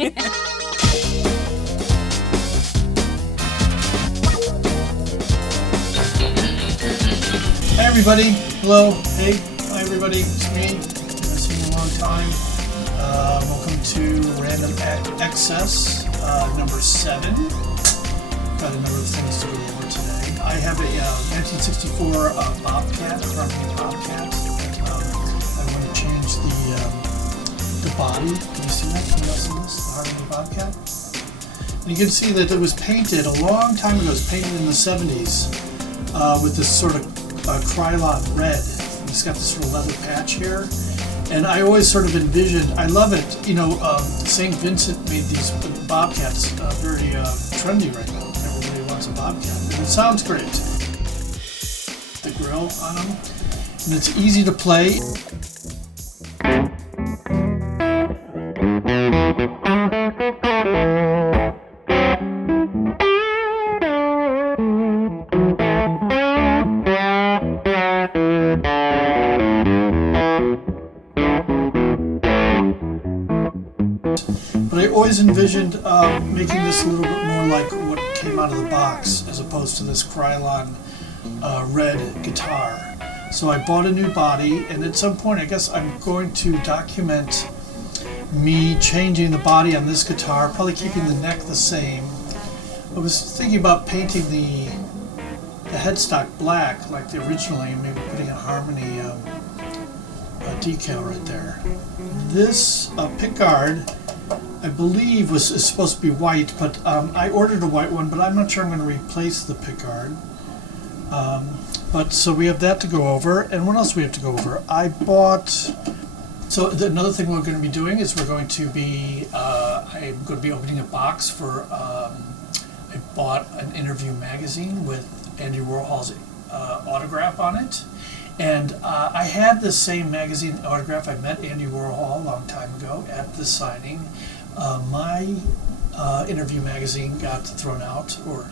Hi everybody, hello, hey, hi everybody, it's me, I've seen you a long time. Welcome to Random Xcess, number 7. Got a number of things to go over today. I have a 1964 Bobcat, Harmony Bobcat. I want to change the body. Can you see that? Can you see this? The Harmony Bobcat. And you can see that it was painted a long time ago. It was painted in the 70s with this sort of Krylon red. It's got this sort of leather patch here. And I always sort of envisioned, I love it, you know, St. Vincent made these Bobcats very trendy right now. Everybody wants a Bobcat. And it sounds great. The grill on them. And it's easy to play. But I always envisioned making this a little bit more like what came out of the box as opposed to this Krylon red guitar. So I bought a new body, and at some point I guess I'm going to document me changing the body on this guitar, probably keeping the neck the same. I was thinking about painting the headstock black like the originally, and maybe putting a Harmony decal right there. This pickguard, I believe, is supposed to be white, but I ordered a white one, but I'm not sure I'm going to replace the pickguard. But so we have that to go over, and what else do we have to go over? I bought. So another thing we're going to be doing is we're going to be. I'm going to be opening a box for. I bought an interview magazine with Andy Warhol's autograph on it. And I had the same magazine autograph. I met Andy Warhol a long time ago at the signing. My interview magazine got thrown out, or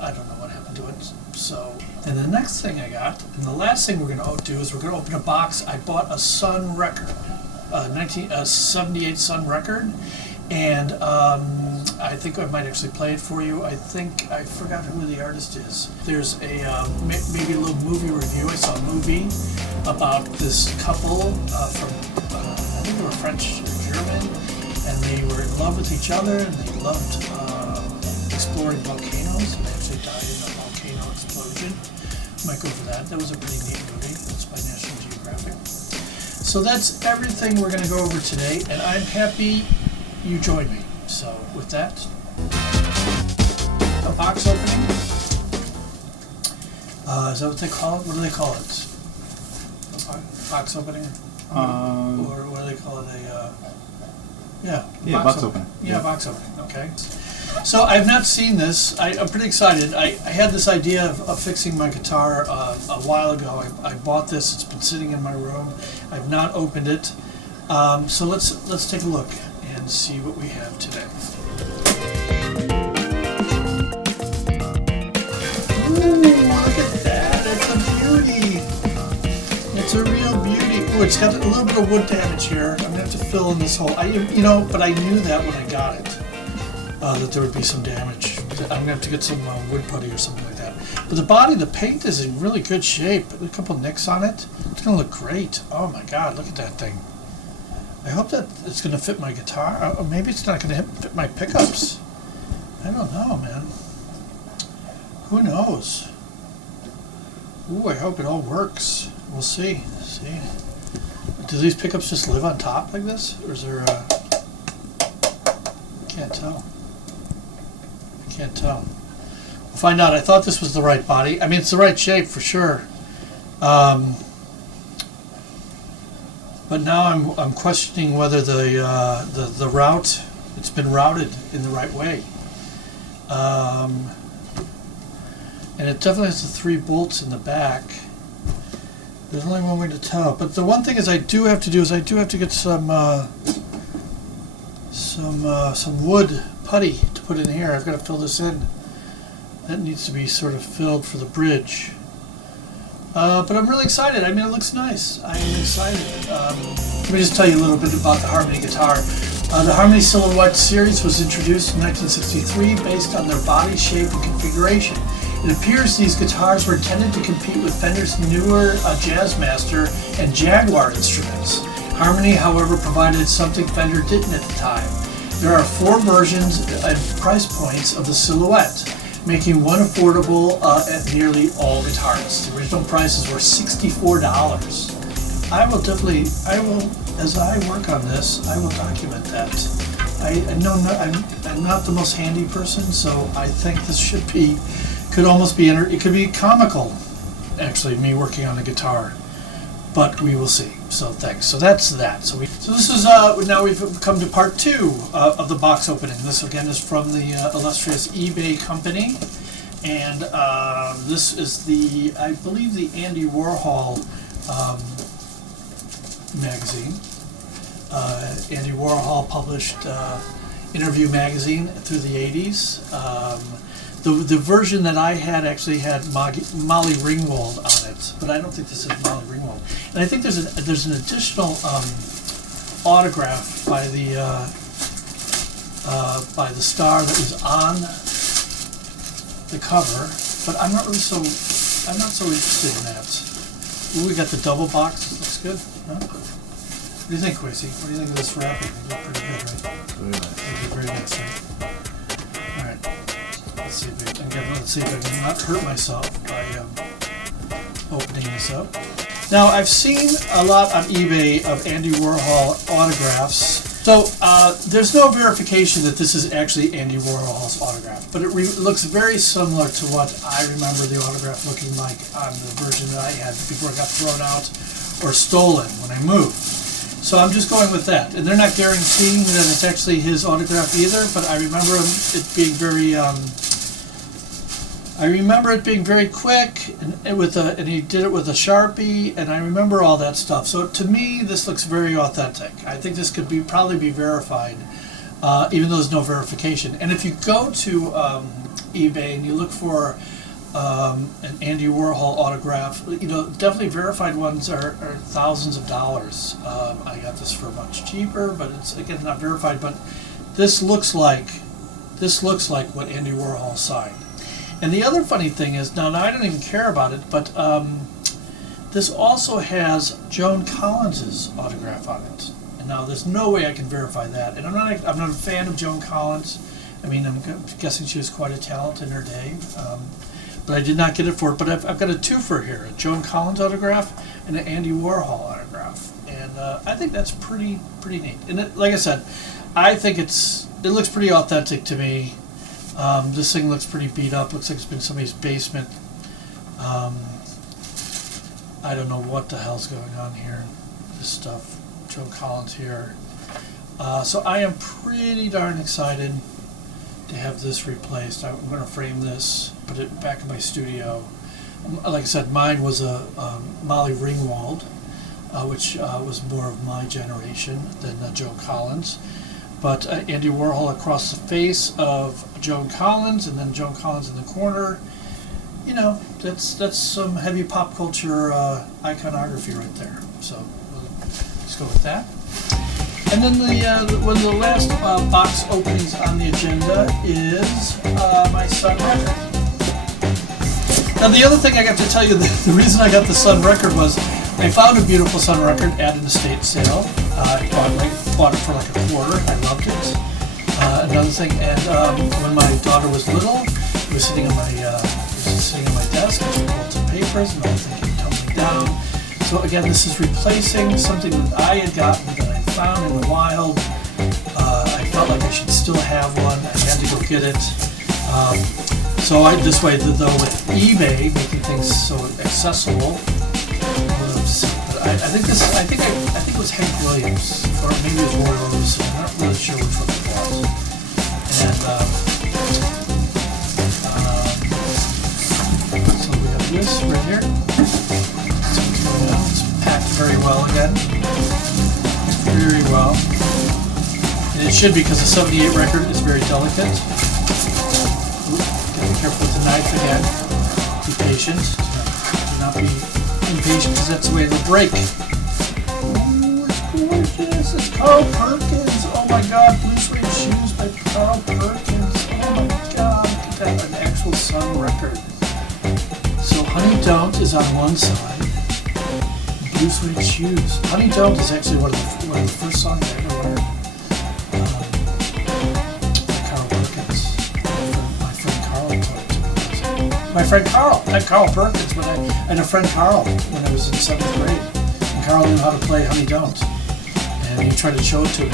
I don't know what happened to it. So, and the next thing I got, and the last thing we're going to do is we're going to open a box. I bought a Sun record, 1978 Sun record, and I think I might actually play it for you. I think I forgot who the artist is. There's a maybe a little movie review. I saw a movie about this couple from I think they were French or German, and they were in love with each other, and they loved exploring volcanoes, and they actually died in a volcano explosion. Might go for that. That was a pretty neat movie. It's by National Geographic. So that's everything we're going to go over today, and I'm happy you joined me. So with that, a box opening. Is that what they call it? What do they call it? A box opening? Or what do they call it? Box opening. Yeah, box opening. Okay. So I've not seen this. I'm pretty excited. I had this idea of fixing my guitar a while ago. I bought this. It's been sitting in my room. I've not opened it. So let's take a look and see what we have today. Ooh, look at that! It's a beauty. It's a real beauty. Ooh, it's got a little bit of wood damage here. I'm gonna have to fill in this hole. But I knew that when I got it, that there would be some damage. I'm gonna have to get some wood putty or something like that. But the body, the paint is in really good shape. A couple nicks on it. It's gonna look great. Oh my God, look at that thing. I hope that it's going to fit my guitar, or maybe it's not going to fit my pickups. I don't know, man. Who knows? Ooh, I hope it all works. We'll see. Do these pickups just live on top like this, or is there a... Can't tell. I can't tell. We'll find out. I thought this was the right body. I mean, it's the right shape for sure. But now I'm questioning whether the route, it's been routed in the right way. And it definitely has the 3 bolts in the back. There's only one way to tell. But the one thing I do have to get some wood putty to put in here. I've got to fill this in. That needs to be sort of filled for the bridge. But I'm really excited. I mean, it looks nice. I am excited. Let me just tell you a little bit about the Harmony guitar. The Harmony Silhouette series was introduced in 1963 based on their body shape and configuration. It appears these guitars were intended to compete with Fender's newer Jazzmaster and Jaguar instruments. Harmony, however, provided something Fender didn't at the time. There are 4 versions and price points of the Silhouette, making one affordable at nearly all guitarists. The original prices were $64. As I work on this, I will document that. I'm not the most handy person, so I think this could almost be, it could be comical, actually, me working on a guitar. But we will see. So thanks. So that's that. So this is now we've come to part 2 of the box opening. This again is from the illustrious eBay company, and this is I believe the Andy Warhol magazine. Andy Warhol published Interview magazine through the 80s. The version that I had actually had Molly Ringwald on it, but I don't think this is Molly Ringwald. And I think there's an additional autograph by the star that was on the cover, but I'm not so interested in that. Ooh, we got the double box. Looks good. Huh? What do you think, Quasey? What do you think of this wrapping? It looked pretty good, right? Very nice. Very nice, right? All right. Let's see if I can not hurt myself by opening this up. Now, I've seen a lot on eBay of Andy Warhol autographs. So there's no verification that this is actually Andy Warhol's autograph, but it looks very similar to what I remember the autograph looking like on the version that I had before it got thrown out or stolen when I moved. So I'm just going with that. And they're not guaranteeing that it's actually his autograph either, but I remember it being very quick, and he did it with a Sharpie, and I remember all that stuff. So to me, this looks very authentic. I think this could probably be verified, even though there's no verification. And if you go to eBay and you look for an Andy Warhol autograph, definitely verified ones are thousands of dollars. I got this for much cheaper, but it's again not verified. But this looks like what Andy Warhol signed. And the other funny thing is, now I don't even care about it, but this also has Joan Collins's autograph on it. And now there's no way I can verify that. And I'm not a fan of Joan Collins. I mean, I'm guessing she was quite a talent in her day, but I did not get it for it. But I've got a twofer here: a Joan Collins autograph and an Andy Warhol autograph. And I think that's pretty neat. And like I said, I think it looks pretty authentic to me. This thing looks pretty beat up. Looks like it's been in somebody's basement. I don't know what the hell's going on here. This stuff. Joe Collins here. So I am pretty darn excited to have this replaced. I'm going to frame this, put it back in my studio. Like I said, mine was a Molly Ringwald, which was more of my generation than Joe Collins. But Andy Warhol across the face of Joan Collins, and then Joan Collins in the corner. That's some heavy pop culture iconography right there. So let's go with that. And then one of the last box openings on the agenda is my Sun record. Now the other thing I got to tell you, the reason I got the Sun record was I found a beautiful Sun record at an estate sale. I bought it for like $1. I loved it. Another thing, and when my daughter was little, it was sitting on my desk. I was pulled some papers, and the thing came tumbling down. So again, this is replacing something that I had gotten that I found in the wild. I felt like I should still have one. I had to go get it. So this way, though, with eBay making things so accessible. I think it was Hank Williams, or maybe it was Roy Orbison. I'm not really sure which one it was. And so we have this right here. It's packed very well again. Very well. And it should be, because the 78 record is very delicate. Be careful with the knife again. Be patient. Do not be impatient, because that's the way it'll break. Oh, it's gorgeous. It's Carl Perkins. Oh Oh my God, Blue Suede Shoes by Carl Perkins. Oh my God, look at that, an actual Sun record. So Honey Don't is on one side. Blue Suede Shoes. Honey Don't is actually one of the first songs I ever learned. Carl Perkins. My friend Carl taught it to me. My friend Carl, not Carl Perkins, but I had a friend Carl when I was in 7th grade. And Carl knew how to play Honey Don't. And he tried to show it to me.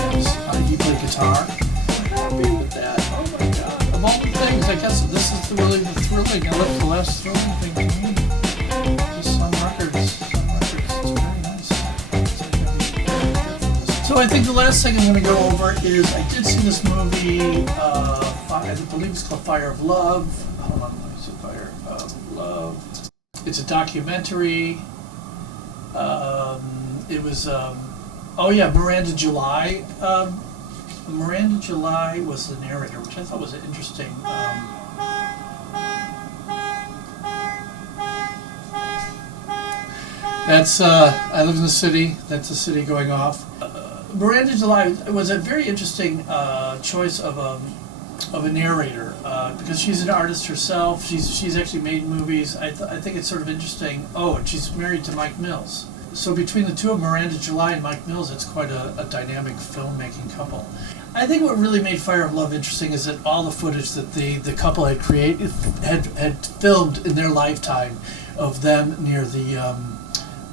He played guitar. I'm happy with that. Oh my God. Of all the things, I guess this is really the thrilling. I left the last thrilling thing to me. Just Sun Records. Sun Records. It's very nice. So I think the last thing I'm going to go over is I did see this movie, I believe it's called Fire of Love. Hold on, let me see. Fire of Love. It's a documentary. It was... oh yeah, Miranda July. Miranda July was the narrator, which I thought was an interesting. That's I live in the city. That's the city going off. Miranda July was a very interesting choice of a narrator because she's an artist herself. She's actually made movies. I think it's sort of interesting. Oh, and she's married to Mike Mills. So between the two of Miranda July and Mike Mills, it's quite a dynamic filmmaking couple. I think what really made Fire of Love interesting is that all the footage that the couple had had filmed in their lifetime of them near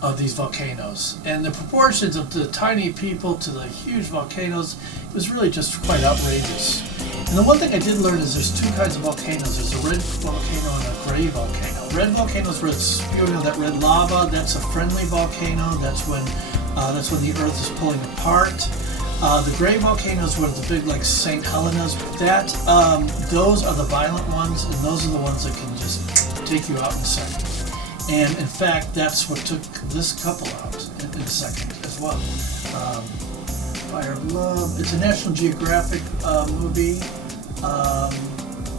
of these volcanoes. And the proportions of the tiny people to the huge volcanoes, it was really just quite outrageous. And the one thing I did learn is there's two kinds of volcanoes. There's a red volcano and a gray volcano. Red volcanoes where it's spewing out that red lava. That's a friendly volcano. That's when the Earth is pulling apart. The gray volcanoes were the big, like St. Helena's. Those are the violent ones, and those are the ones that can just take you out in a second. And in fact, that's what took this couple out in a second as well. Fire of Love. It's a National Geographic movie.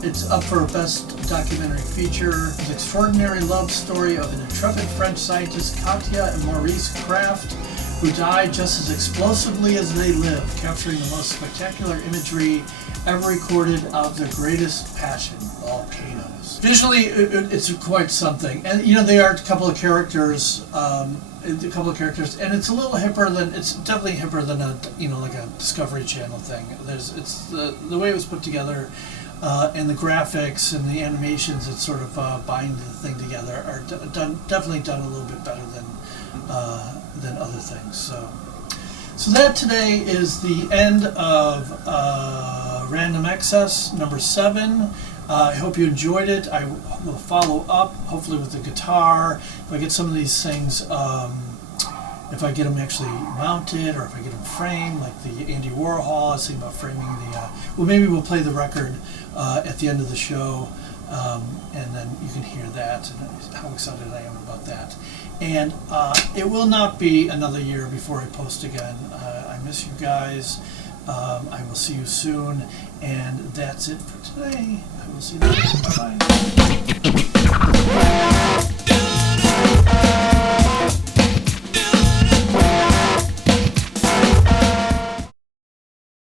It's up for Best Documentary Feature. It's an extraordinary love story of an intrepid French scientist, Katja and Maurice Kraft, who died just as explosively as they lived, capturing the most spectacular imagery ever recorded of their greatest passion, volcanoes. Visually, it's quite something. And, they are a couple of characters, and it's a little hipper than, it's definitely hipper than like a Discovery Channel thing. It's the way it was put together, and the graphics and the animations that sort of bind the thing together are definitely done a little bit better than other things. So that today is the end of Random Xcess number 7. I hope you enjoyed it. I will follow up, hopefully with the guitar. If I get some of these things, if I get them actually mounted, or if I get them framed, like the Andy Warhol. I was thinking about framing well, maybe we'll play the record at the end of the show, and then you can hear that and how excited I am about that. And it will not be another year before I post again. I miss you guys. I will see you soon. And that's it for today. I will see you later. Bye-bye.